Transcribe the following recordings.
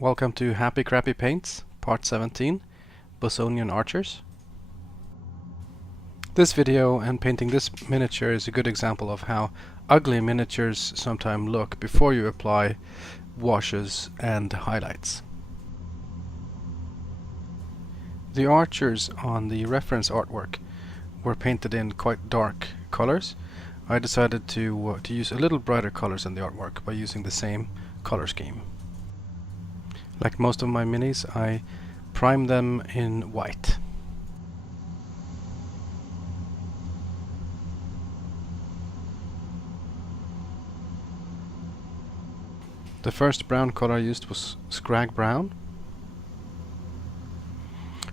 Welcome to Happy Crappy Paints, Part 17, Bossonian Archers. This video and painting this miniature is a good example of how ugly miniatures sometimes look before you apply washes and highlights. The archers on the reference artwork were painted in quite dark colors. I decided to use a little brighter colors in the artwork by using the same color scheme. Like most of my minis, I prime them in white. The first brown color I used was Skrag Brown.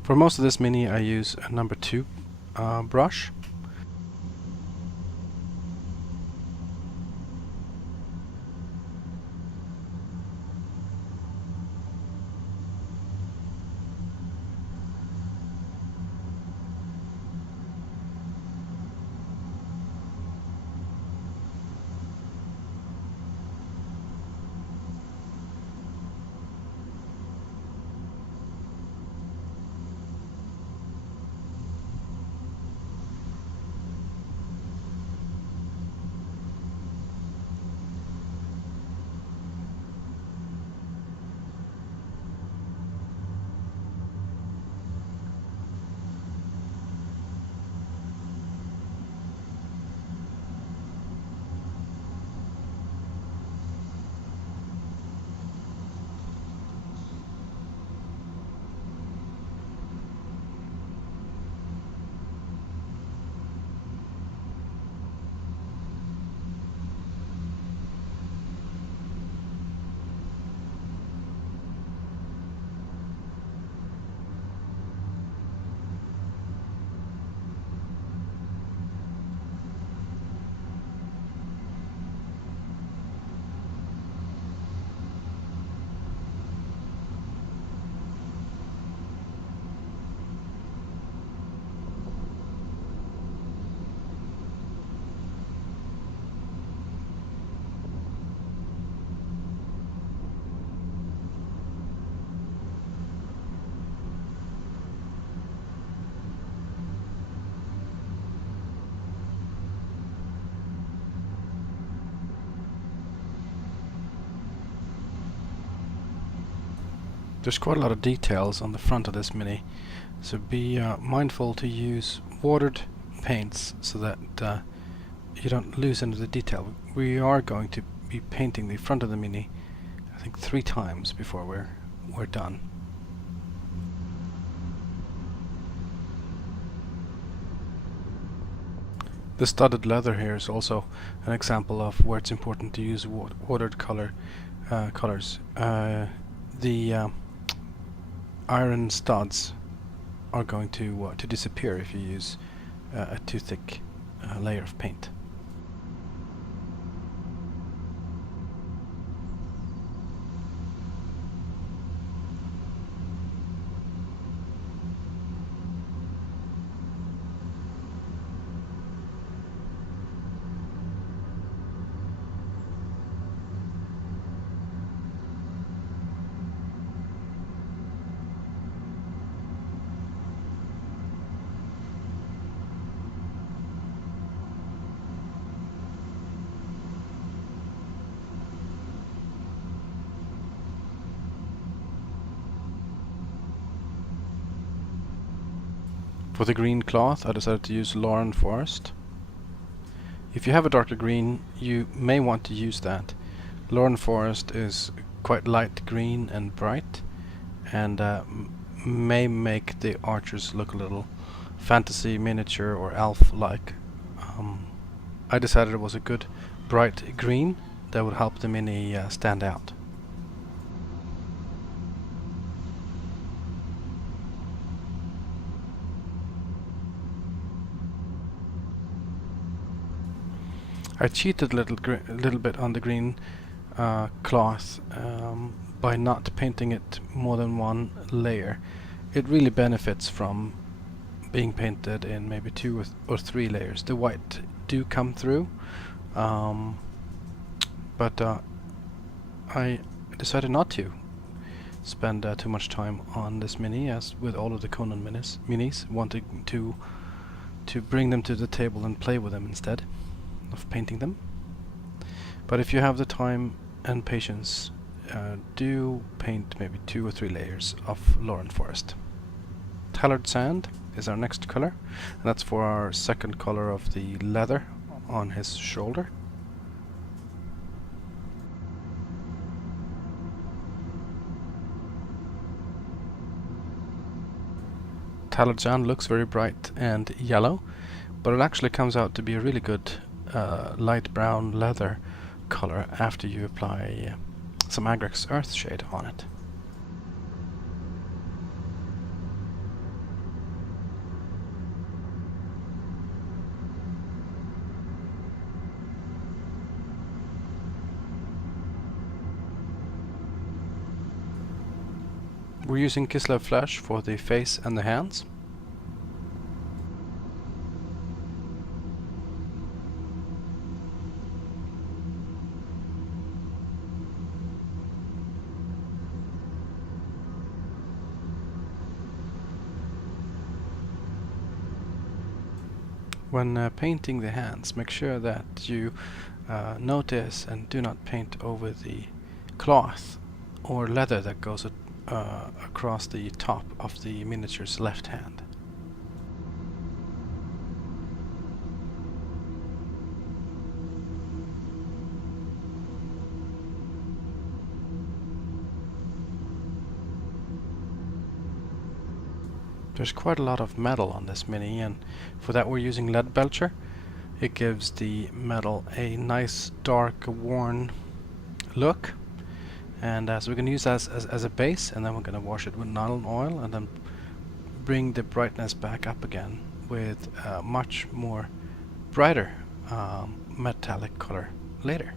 For most of this mini I use a number 2 brush. There's quite a lot of details on the front of this mini, so be mindful to use watered paints so that you don't lose any of the detail. We are going to be painting the front of the mini, I think 3 times before we're done. The studded leather here is also an example of where it's important to use watered colors. The iron studs are going to disappear if you use a too thick layer of paint. For the green cloth I decided to use Loren Forest. If you have a darker green you may want to use that. Loren Forest is quite light green and bright and may make the archers look a little fantasy, miniature or elf-like. I decided it was a good bright green that would help the mini stand out. I cheated a little bit on the green cloth by not painting it more than 1 layer. It really benefits from being painted in maybe 2 or 3 layers. The white do come through, but I decided not to. spend too much time on this mini, as with all of the Conan minis, wanting to bring them to the table and play with them instead of painting them. But if you have the time and patience, do paint maybe 2 or 3 layers of Loren Forest. Tallard Sand is our next color, and that's for our second color of the leather on his shoulder. Tallard Sand looks very bright and yellow, but it actually comes out to be a really good light brown leather color after you apply some Agrax Earthshade on it. We're using Kislev Flesh for the face and the hands. When painting the hands, make sure that you notice and do not paint over the cloth or leather that goes across the top of the miniature's left hand. There's quite a lot of metal on this mini, and for that we're using Leadbelcher. It gives the metal a nice dark worn look, and so we're going to use that as a base, and then we're going to wash it with Nuln Oil and then bring the brightness back up again with a much more brighter metallic color later.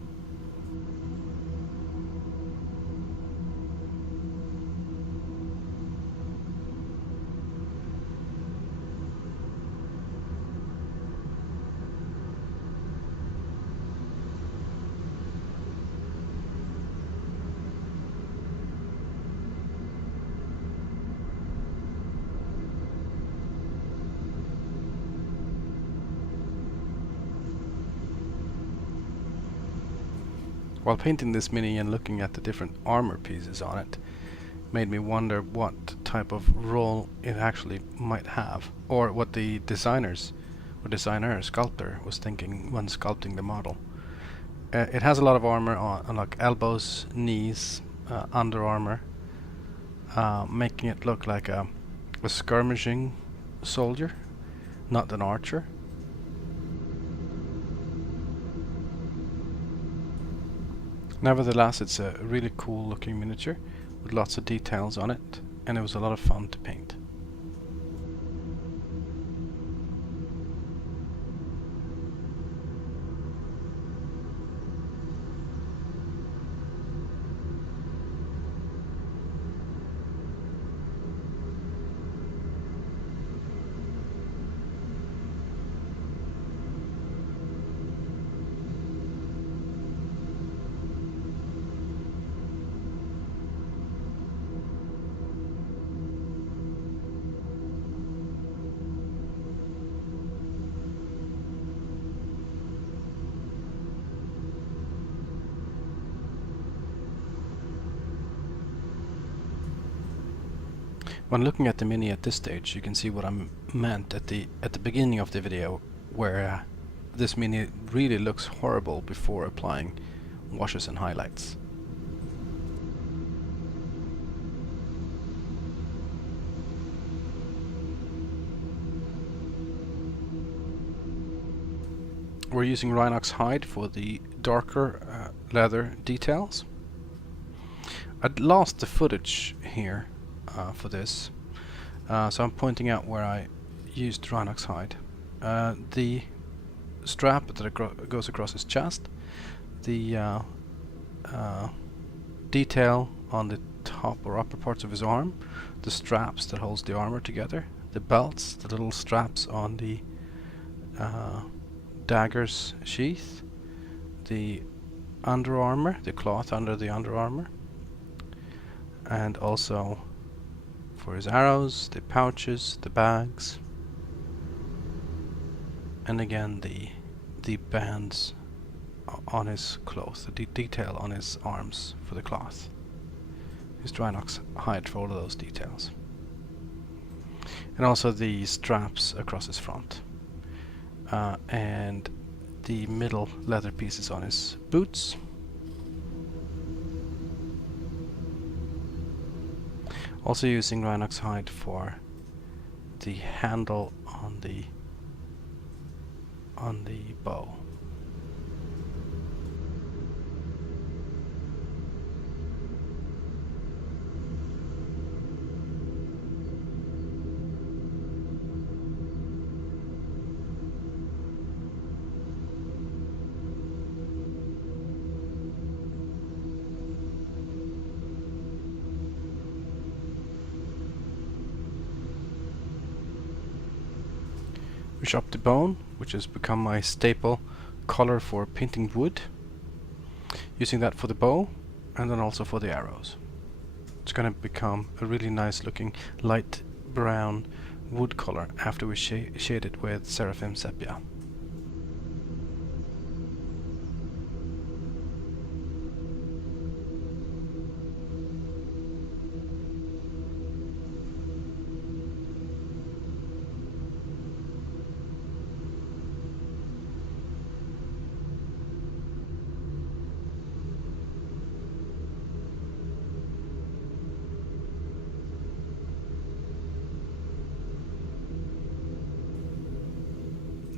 While painting this mini and looking at the different armor pieces on it, made me wonder what type of role it actually might have, or what the designer, sculptor, was thinking when sculpting the model. It has a lot of armor on like elbows, knees, under armor, making it look like a skirmishing soldier, not an archer. Nevertheless, it's a really cool looking miniature with lots of details on it, and it was a lot of fun to paint. When looking at the mini at this stage, you can see what I meant at the beginning of the video, where this mini really looks horrible before applying washes and highlights. We're using Rhinox Hide for the darker leather details. I'd lost the footage here for this, so I'm pointing out where I used Rhinox Hide. The strap that goes across his chest, the detail on the top or upper parts of his arm, the straps that holds the armor together, the belts, the little straps on the dagger's sheath, the under armor, the cloth under the under armor, and also for his arrows, the pouches, the bags, and again the bands on his clothes, the detail on his arms for the cloth. Used Rhinox Hide for all of those details. And also the straps across his front. And the middle leather pieces on his boots. Also using Rhinox Hide for the handle on the bow. Ushabti Bone, which has become my staple color for painting wood. Using that for the bow and then also for the arrows. It's going to become a really nice looking light brown wood color after we shade it with Seraphim Sepia.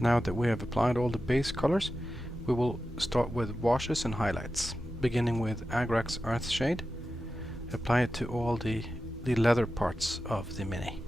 Now that we have applied all the base colors, we will start with washes and highlights, beginning with Agrax Earthshade. Apply it to all the leather parts of the mini.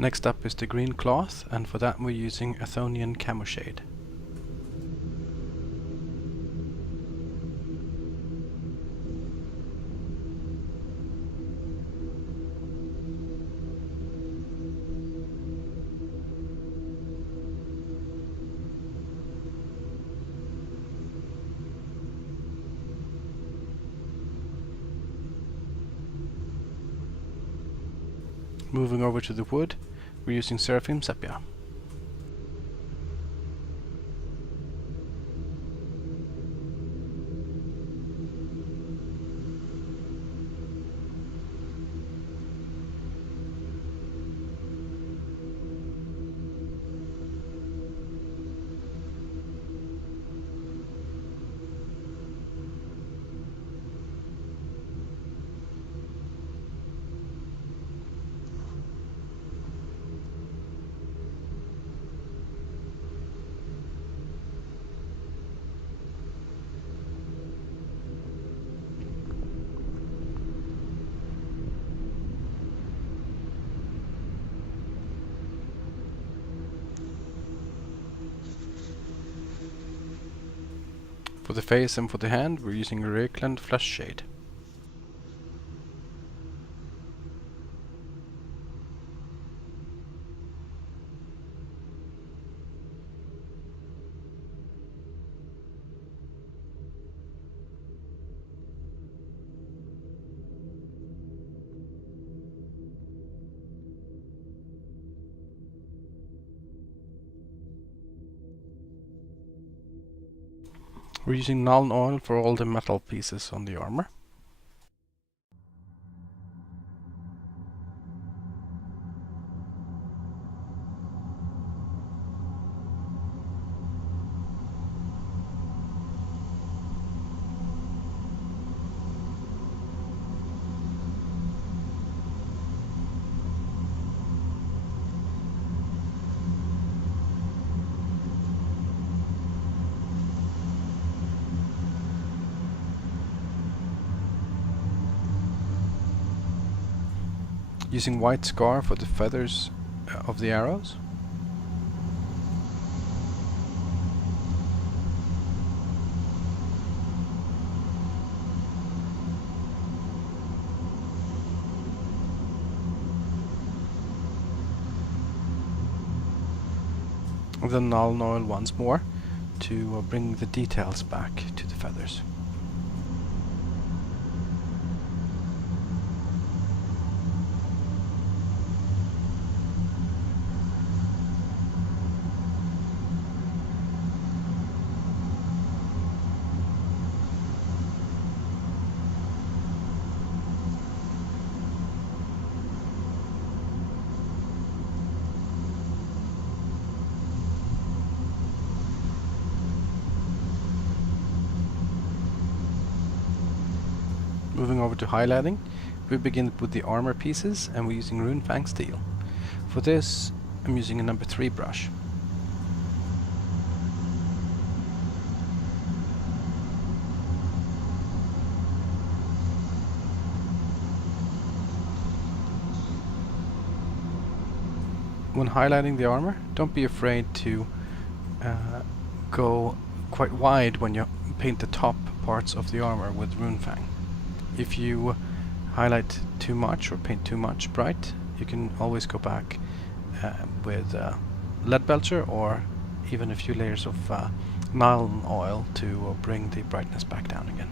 Next up is the green cloth, and for that we're using Athonian Camoshade. Moving over to the wood, we're using Seraphim Sepia. For the face and for the hand, we're using Kislev Flesh shade. We're using Nuln Oil for all the metal pieces on the armor. using white scar for the feathers of the arrows. And then Nuln Oil once more to bring the details back to the feathers. Moving over to highlighting, we begin with the armor pieces and we're using Runefang steel. For this, I'm using a number 3 brush. When highlighting the armor, don't be afraid to go quite wide when you paint the top parts of the armor with Runefang. If you highlight too much or paint too much bright, you can always go back with Leadbelcher or even a few layers of Nuln Oil to bring the brightness back down again.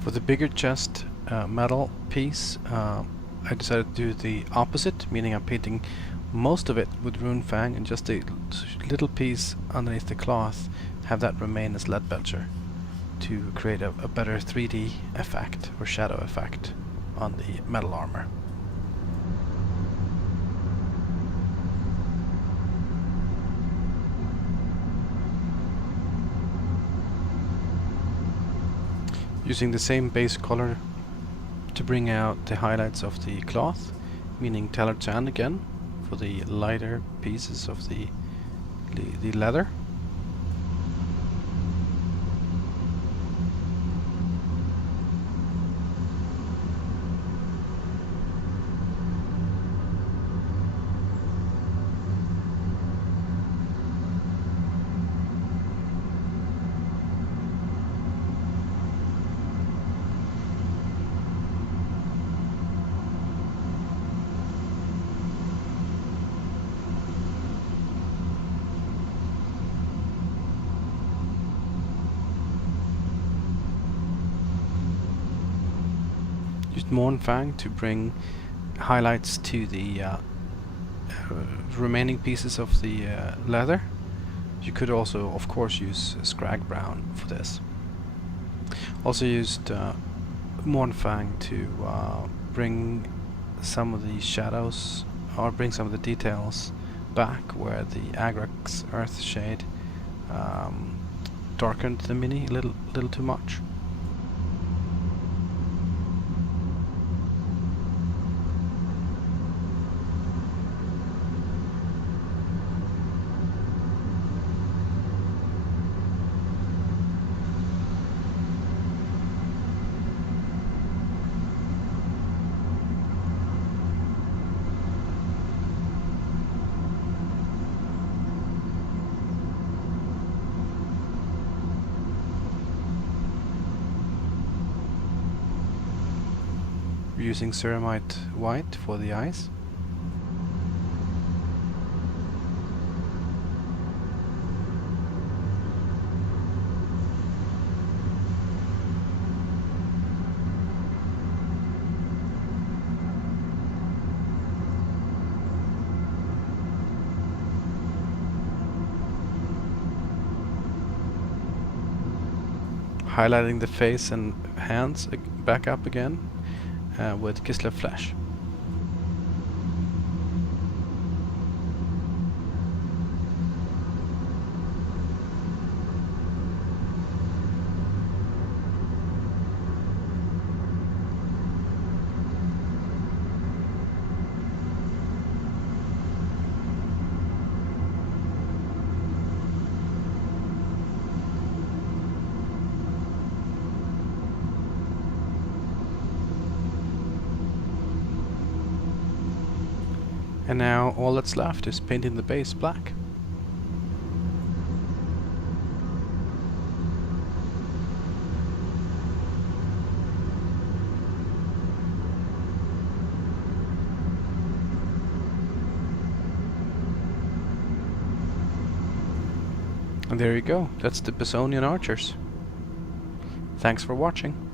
For the bigger chest metal piece, I decided to do the opposite, meaning I'm painting most of it with Runefang and just a little piece underneath the cloth, have that remain as Leadbelcher to create a better 3D effect or shadow effect on the metal armor. Using the same base color to bring out the highlights of the cloth, meaning Tallard Sand again for the lighter pieces of the leather. Used Mournfang to bring highlights to the remaining pieces of the leather. You could also, of course, use Skrag Brown for this. Also used Mournfang to bring some of the shadows, or bring some of the details back where the Agrax Earthshade darkened the mini a little too much. Using Ceramite White for the eyes. highlighting the face and hands back up again with Kislev Flesh. And now all that's left is painting the base black. And there you go, that's the Bossonian archers. Thanks for watching.